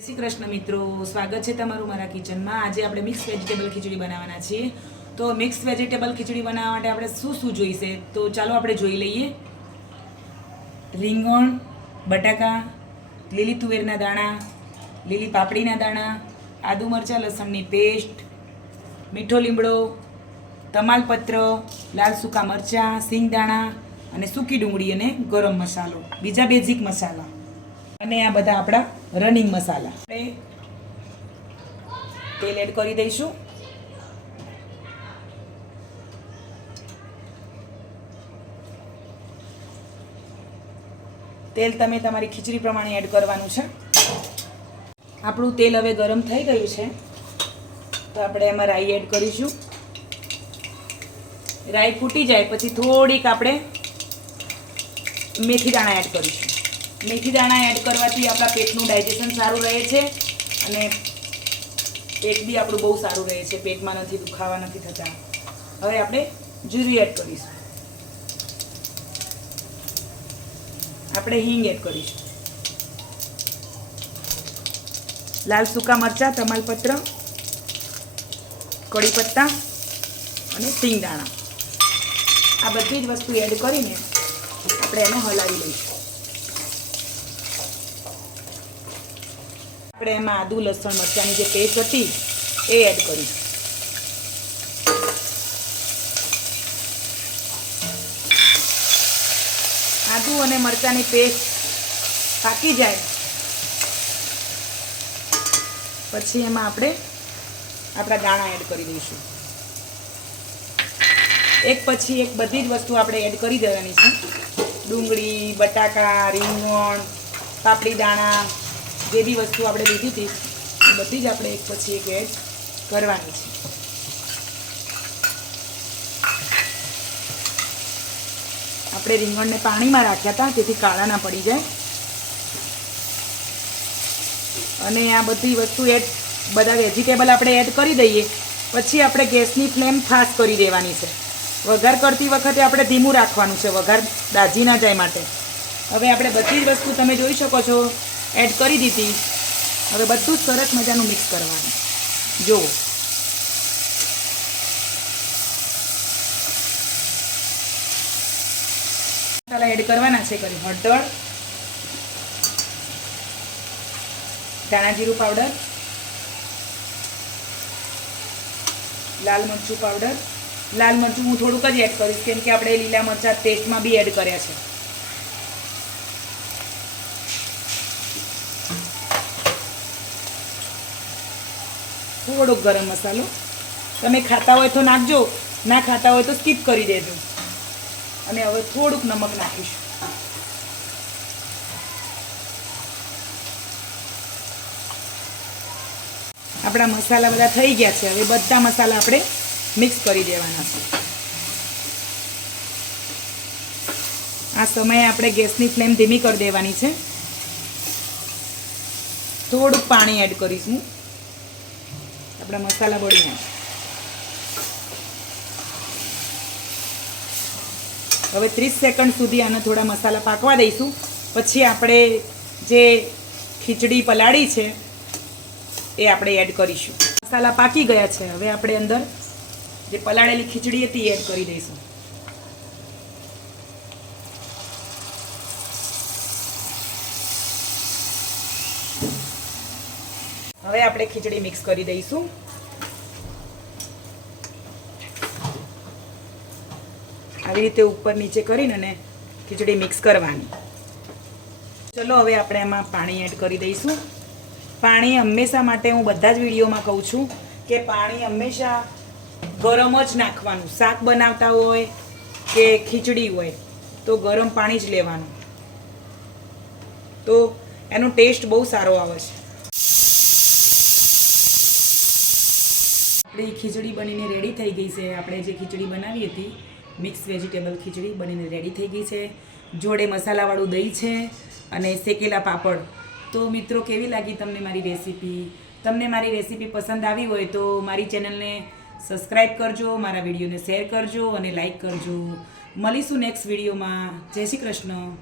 શ્રી કૃષ્ણ મિત્રો, સ્વાગત છે તમારું મારા કિચનમાં। આજે આપણે મિક્સ વેજીટેબલ ખીચડી બનાવવાના છીએ। તો મિક્સ વેજીટેબલ ખીચડી બનાવવા માટે આપણે શું શું જોઈશે તો ચાલો આપણે જોઈ લઈએ। રીંગણ, બટાકા, લીલી તુવેરના દાણા, લીલી પાપડીના દાણા, આદુ મરચાં લસણની પેસ્ટ, મીઠો લીમડો, તમાલપત્ર, લાલ સૂકા મરચાં, સિંગદાણા અને સૂકી ડુંગળી અને ગરમ મસાલો, બીજા બેઝિક મસાલા અને આ બધા આપણા રનિંગ મસાલા। આપણે તેલ એડ કરી દઈશું। તેલ તમે તમારી ખીચડી પ્રમાણે એડ કરવાનું છે। આપણું તેલ હવે ગરમ થઈ ગયું છે તો આપણે એમાં રાઈ એડ કરીશું। રાઈ ફૂટી જાય પછી થોડીક આપણે મેથી દાણા એડ કરીશું। મેથી દાણા એડ કરવાથી આપણા પેટનું ડાયજેશન સારું રહે છે અને પેટ બી આપણું બહુ સારું રહે છે, પેટમાં નથી દુખાવા નથી થતા। હવે આપણે જીરું એડ કરીશું। આપણે હિંગ એડ કરીશું। લાલ સૂકા મરચાં, તમાલપત્ર, કડી પત્તા અને સિંગદાણા આ બધી જ વસ્તુ એડ કરીને આપણે એને હલાવી લઈશું। આપણે એમાં આદુ લસણ મરચાંની જે પેસ્ટ હતી એ એડ કરીશું। આદુ અને મરચાંની પેસ્ટ પાકી જાય પછી એમાં આપણે આપણા દાણા એડ કરી દઈશું। એક પછી એક બધી જ વસ્તુ આપણે એડ કરી દેવાની છે। ડુંગળી, બટાકા, રીંગણ, પાપડી દાણા, જે બી વસ્તુ આપણે લીધી હતી એ બધી જ આપણે એક પછી એક એડ કરવાની છે। આપણે રીંગણને પાણીમાં રાખ્યા હતા તેથી કાળા ના પડી જાય અને આ બધી વસ્તુ બધા વેજીટેબલ આપણે એડ કરી દઈએ પછી આપણે ગેસની ફ્લેમ ફાસ્ટ કરી દેવાની છે। વઘાર કરતી વખતે આપણે ધીમું રાખવાનું છે, વઘાર દાઝી ના જાય માટે। હવે આપણે બધી જ વસ્તુ તમે જોઈ શકો છો એડ કરી દીધી। હવે બધું જ સરસ મજાનું મિક્સ કરવાનું। જુઓ મસાલા એડ કરવાના છે। કરી હળદર, ધાણા જીરું પાવડર, લાલ મરચું પાવડર। લાલ મરચું હું થોડુંક જ એડ કરીશ કેમ કે આપણે લીલા મરચાં ટેસ્ટમાં બી એડ કર્યા છે। થોડોક ગરમ મસાલો, તમે ખાતા હોય તો નાખજો, ના ખાતા હોય તો સ્કીપ કરી દેજો। અને હવે થોડુંક નમક નાખીશું। આપણા મસાલા બધા થઈ ગયા છે। હવે બધા મસાલા આપણે મિક્સ કરી દેવાના છે। આ સમયે આપણે ગેસની ફ્લેમ ધીમી કરી દેવાની છે। થોડુંક પાણી એડ કરીશું, આપણા મસાલા બળી જાય। હવે 30 સેકન્ડ સુધી આને થોડા મસાલા પાકવા દઈશું। પછી આપણે જે ખીચડી પલાળી છે એ આપણે એડ કરીશું। મસાલા પાકી ગયા છે, હવે આપણે અંદર જે પલાળેલી ખીચડી હતી એ એડ કરી દઈશું। હવે આપણે ખીચડી મિક્સ કરી દઈશું। આવી રીતે ઉપર નીચે કરીને ખીચડી મિક્સ કરવાની। ચલો હવે આપણે એમાં પાણી એડ કરી દઈશું। પાણી હંમેશા માટે હું બધા જ વિડીયોમાં કહું છું કે પાણી હંમેશા ગરમ જ નાખવાનું। શાક બનાવતા હોય કે ખીચડી હોય તો ગરમ પાણી જ લેવાનું, તો એનો ટેસ્ટ બહુ સારો આવે છે। આપણી ખીચડી બનીને રેડી થઈ ગઈ છે। આપણે જે ખીચડી બનાવી હતી મિક્સ વેજીટેબલ ખીચડી બનીને રેડી થઈ ગઈ છે। જોડે મસાલાવાળું દહીં છે અને શેકેલા પાપડ। તો મિત્રો કેવી લાગી તમને મારી રેસીપી? તમને મારી રેસીપી પસંદ આવી હોય તો મારી ચેનલને સબસ્ક્રાઈબ કરજો, મારા વિડીયોને શેર કરજો અને લાઈક કરજો। મળીશું નેક્સ્ટ વિડીયોમાં। જય શ્રી કૃષ્ણ।